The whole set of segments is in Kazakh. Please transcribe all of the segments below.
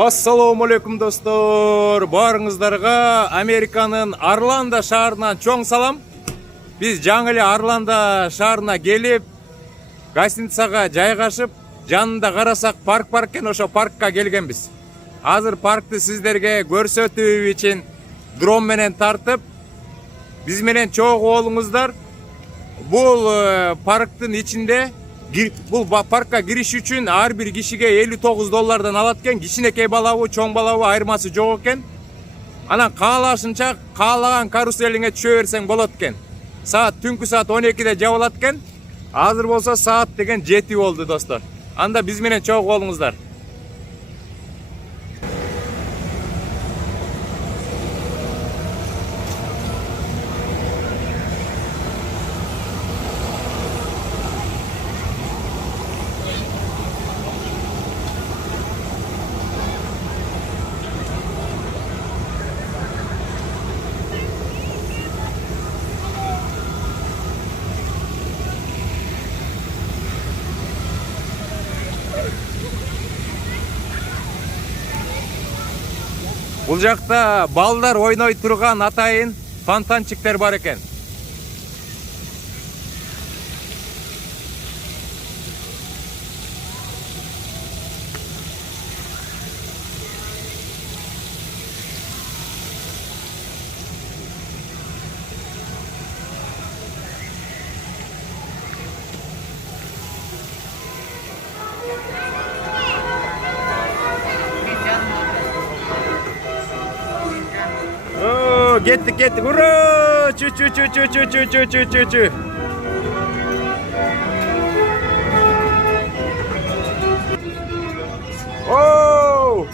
Assalamu alaikum dostlar. Barыңыздарга Американын Орландо шаарынан чоң салам. Biz жаңы эле Орландо шаарына келип, гостиницага жайгашып, жанында карасак парк бар экен, ошо паркка келгенбиз. Азыр паркты сиздерге көрсөтүү үчүн дрон менен тартып, биз менен чогуу болуңуздар. Бул парктын ичинде бул паркка кириш үчүн ар бир кишиге $59 алат экен. Кичинекей балабы, чоң балабы айырмасы жок экен. Анан каалашынча каалаган каруселиңе түшө берсең болот экен. Саат түнкү саат 12-де жабылат экен. Азыр болсо саат деген 7 болду достор. Анда биз менен чогуу болуңуздар. Бул жакта балдар ойной турган атайын фонтанчиктер бар экен. Кетtik. Ура! Чу. Оу!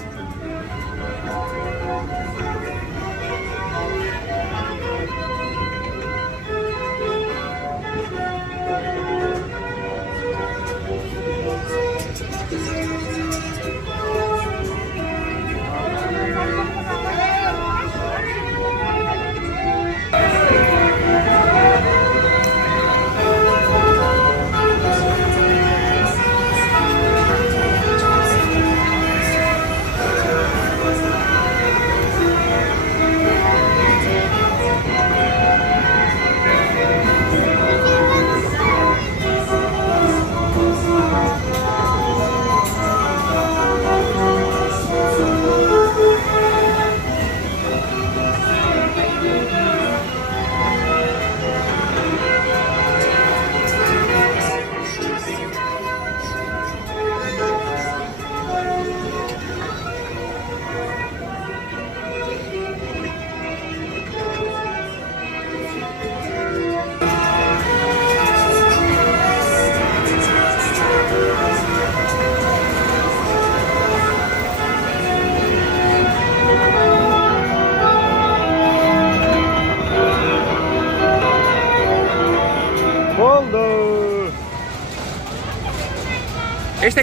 Este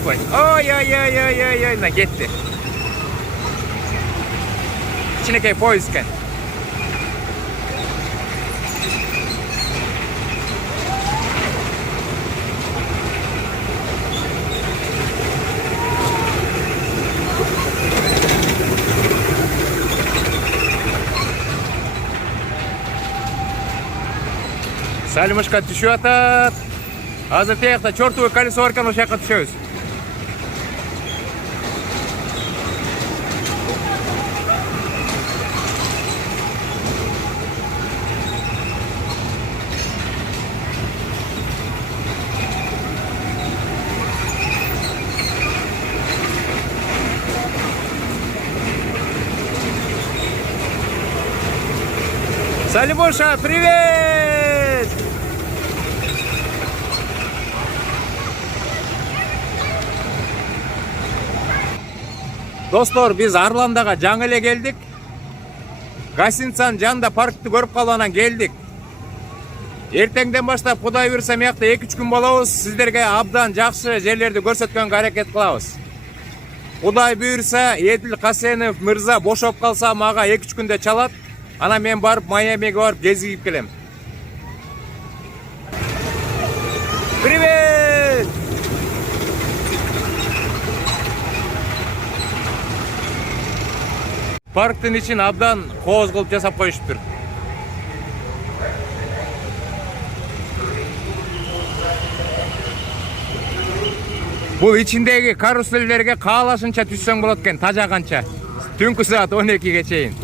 koydu. Oy, na gitti. İçindeki poizken. Salmışka düşüyor atat. Азыр тиякта чортовый колесо бар экен, ошол жака түшөбүз. Салимоша, привет! Достор, biz Орландога жаңы эле келдик. Гостиницанын жанында паркты көрүп калгандан келдик. Эртеңден баштап Кудай буйрса мыякта 2-3 күн болобуз. Сиздерге абдан жакшы жерлерди көрсөткөнгө аракет кылабыз. Кудай буйрса, Едил Касенов мырза бошоп калса мага 2-3 күндө чалат. Ана мен барып Майамиге барып кезигип келем. Привет! парктын ичин абдан кооз кылып жасап коюшуптур. Бул ичиндеги каруселдерге каалашынча түссөң болот экен, тажаганча. Түнкү саат 12ге чейин.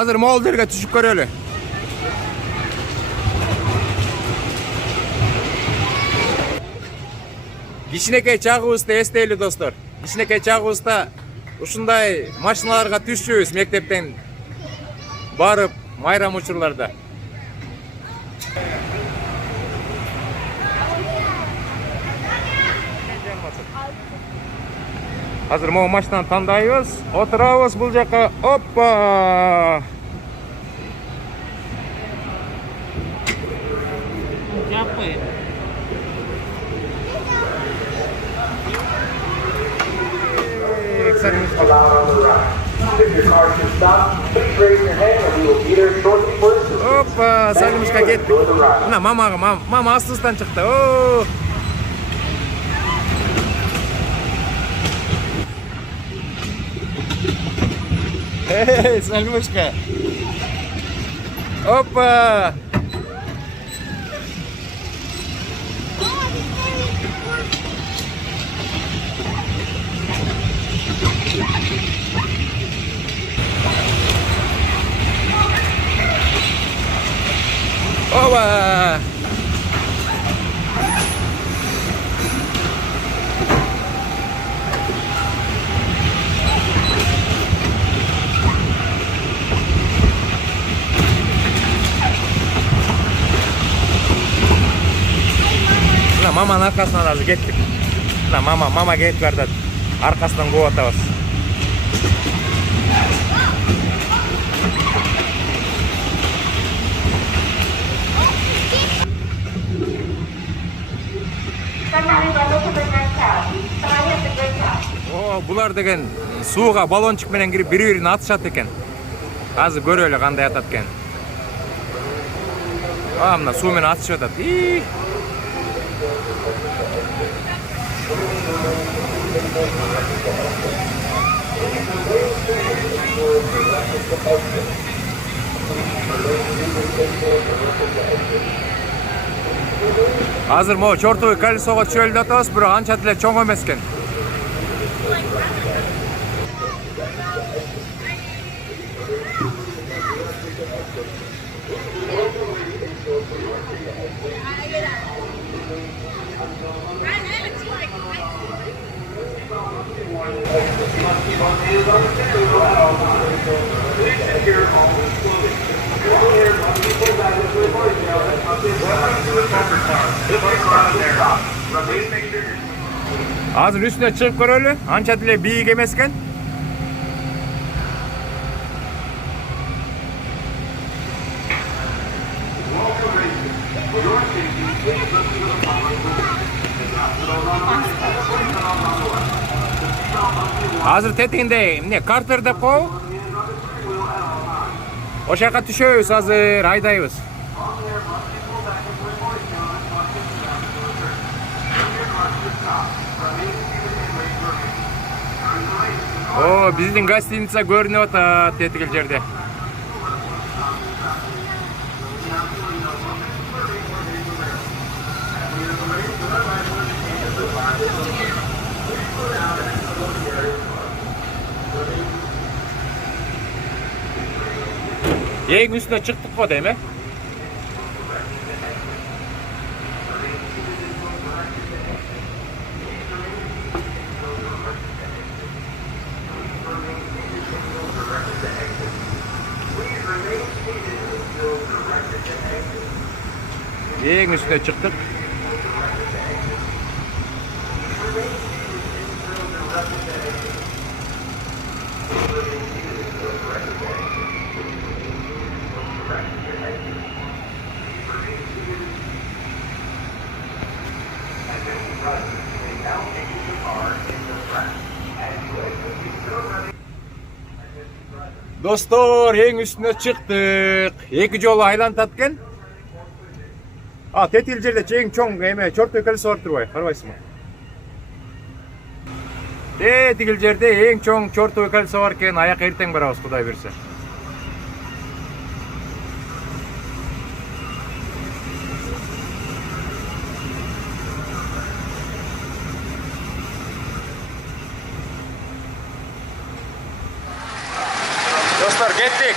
Азыр могул жерге түшүп көрөлү. Кичинекей чагыбызды эстейли достор. Кичинекей чагыбызда ушундай машиналарга түшчүбүз мектептен барып майрам учурларда. Азыр могу машинаны тандайбыз, отурабыз бул жака. Оппа! Жаппай. Оппа, салимышка кеттик. Мына мама астыбыздан чыкты. О! Эй, салимышка. Опа! Опа! Мына маманын аркасынан азыр кеттик. Мына мама кетип бардат. Аркасынан кууп атабыз. О, булар деген сууга баллончик менен кирип бири-бирин атышат экен. Азыр көрөлү кандай атат экен. А, мына суу менен атышып атат. Азыр могу чортовый колесого түшөлүп атабыз, бирок анча деле чоң эмес экен. Азыр үстүнө чыгып көрөлү, анча деле бийик эмес экен. Азыр тетигинде эмне картер деп коебу? Ошол жака түшөбүз, азыр айдайбыз. О, биздин гостиница көрүнүп атат тетигил жерде. Эң үстүнө чыктык го дейм, Эң үстүнө чыктык. Dostlar, ең üstüne çıktık. Екі жолу айлантат экен. Тетил жерде ең чоң эме чортой колесо бар турбайбы? Карабайсыңбы? Тетил жерде ең чоң чортой колесо бар экен. Аяк эртең барабыз, Кудай берсе. Dostlar, kettik.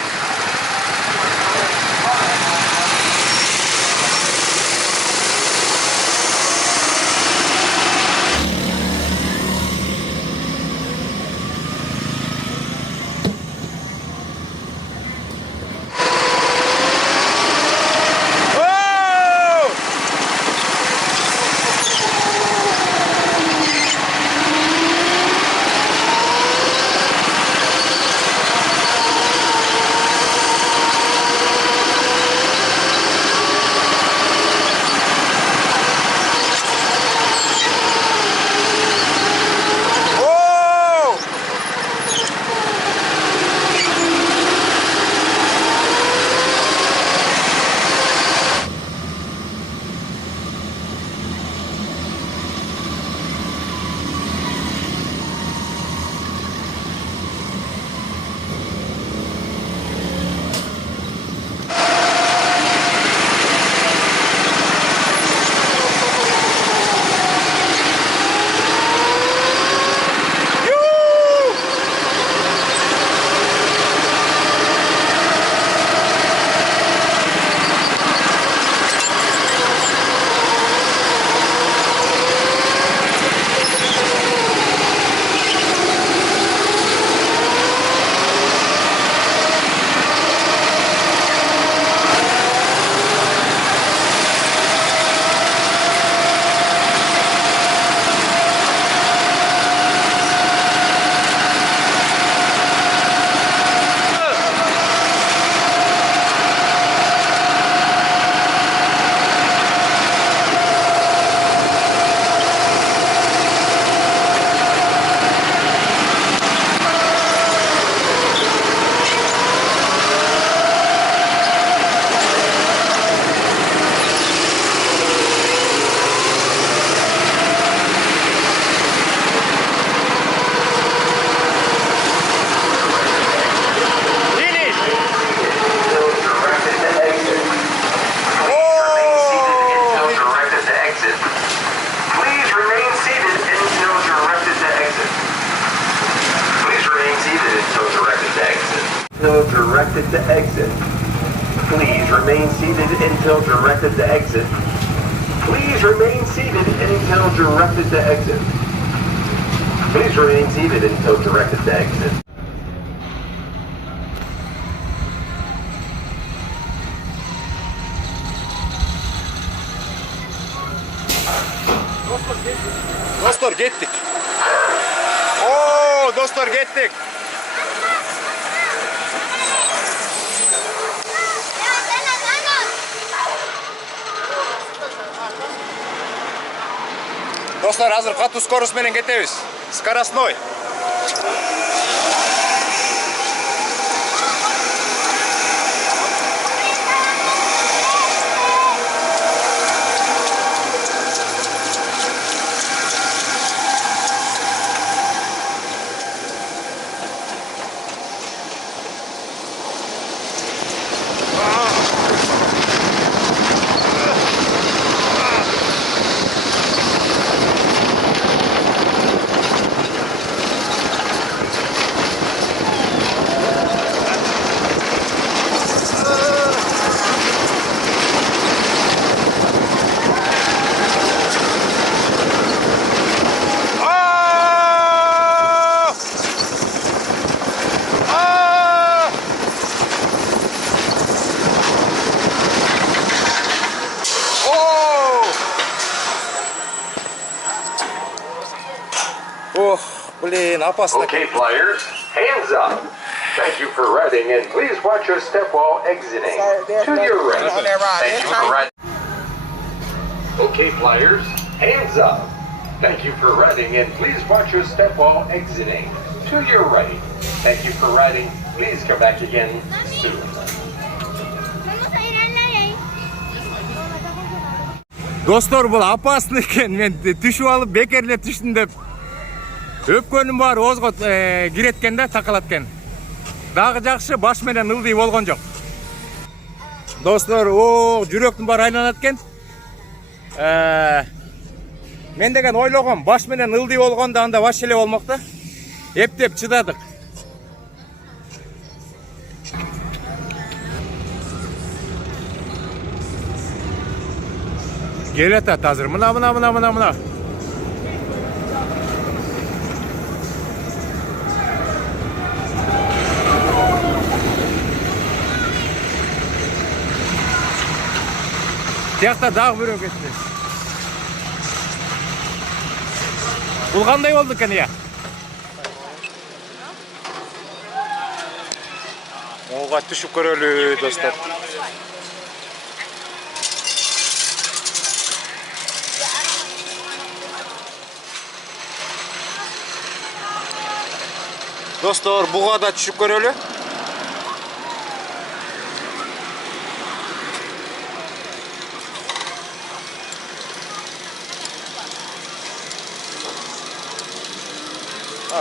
Directed to exit. Please remain seated until directed to exit. Please remain seated until directed to exit. Please remain seated until directed to exit. Dostlar, kettik. Oo, dostlar, kettik. Dostlar, hazır katı skorost менен кетебиз. Скоростной. Ох, блин, опасно. Okay, flyers, hands up. Thank you for riding, and please watch your step while exiting. To your right. Thank you for riding. Okay, flyers, hands up. Thank you for riding, and please watch your step while exiting. To your right. Thank you for riding. Please come back again soon. Достор, бұл опасный екен. Мен түшіп алып бекерлеп түштім деп. Өпкөнім бар озғы киреткен да тақалаткен. Дағы жақшы баш менен ылдый болған жоқ. Достор, жүректің бар айланаткен. Мен деген ойлағам, баш менен ылдый болғанда анда баш еле болмақта. Ептеп чыдадық. Келет азыр. Мына. Тияқта дағы бөрен кетті. Бұл қандай болды екен, я? Оға түшіп көрелі, достар. Достар, бұға да түшіп көрелі.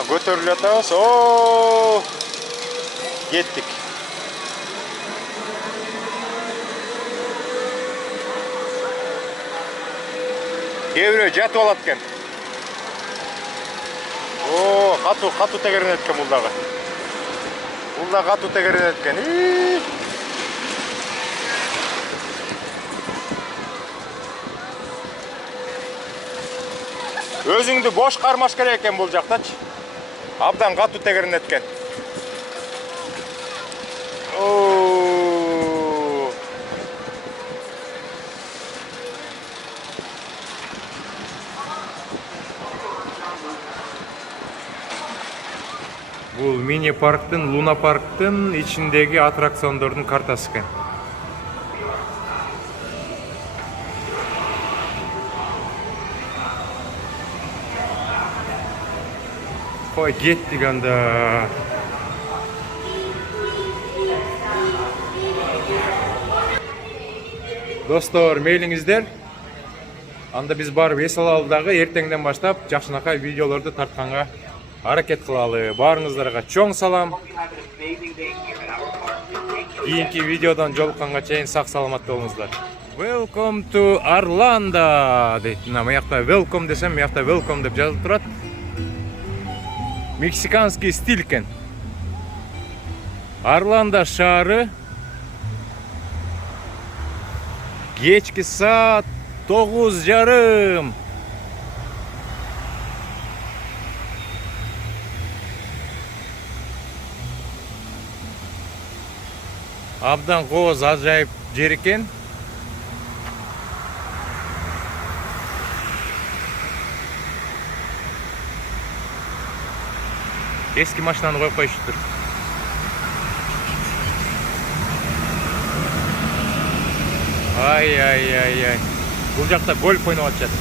Götürülü atağız. Gittik. Devre jatı olatken. Katı tegerin etken buldağı. Buldağı katı tegerin etken. Özüңді boş karmaş керек екен бұл жақтач. Абдан қатты тегерін еткен. Бұл мини парктың, луна парктың içindегі аттракциондардың картасы екен. Koy gittik anda. Dostlar, meylingizler. Анда biz barып ес алалдағы ертеңден баштап жақшынақай видеоларды тартқанға hareket қылалы. Барыңызларға чоң салам. Кейінгі видеодан жолыққанға чейін сақ саламатты болыңыздар. Welcome to Орландо дейді. Маяқта welcome десем, маяқта welcome деп жазылып тұрады. Мексиканский стиль екен. Орландо шаары. Кешкі саат 9:30. Абдан қоз ажайып жер екен. Eski машинаны қойып қойшы тұр. Ай. Бұл жақта гольф ойнап жатыр.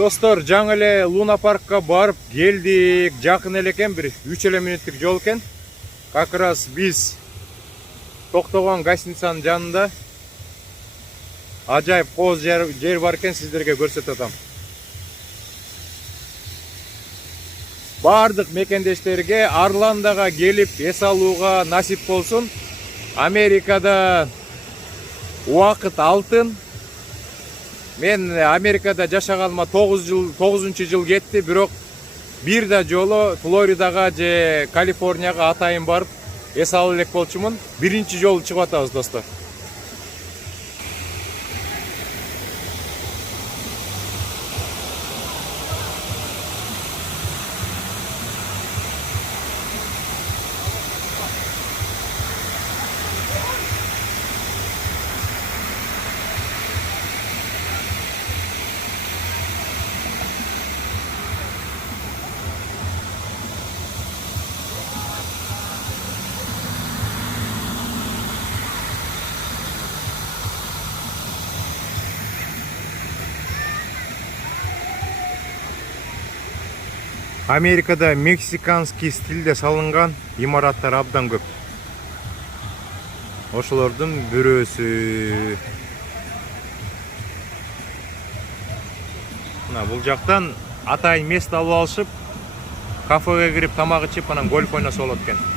Достар, жаңы эле Луна паркка барып келдик. Жакын эле экен, бир 3 мүнөттүк жол экен. Как раз биз токтогон гостиницанын жанында ажайып коз жер бар экен, сиздерге көрсөтүп атам. Бардык мекендештерге Орландога келип эс алууга насип болсун. Америкада Убакыт алтын. Мен Америкада жашаганыма 9-жыл кетти, бирок бир да жолу Флоридага же Калифорнияга атайын барып эс алып элек болчумун. Биринчи жолу чыгып атабыз, достор. Америкада мексиканский стилде салынган имараттар абдан көп. Ошолордун бирөөсү. Мына бул жактан атайын место алып алышып, кафеге кирип тамак ичип, анан гольф ойносо болот экен.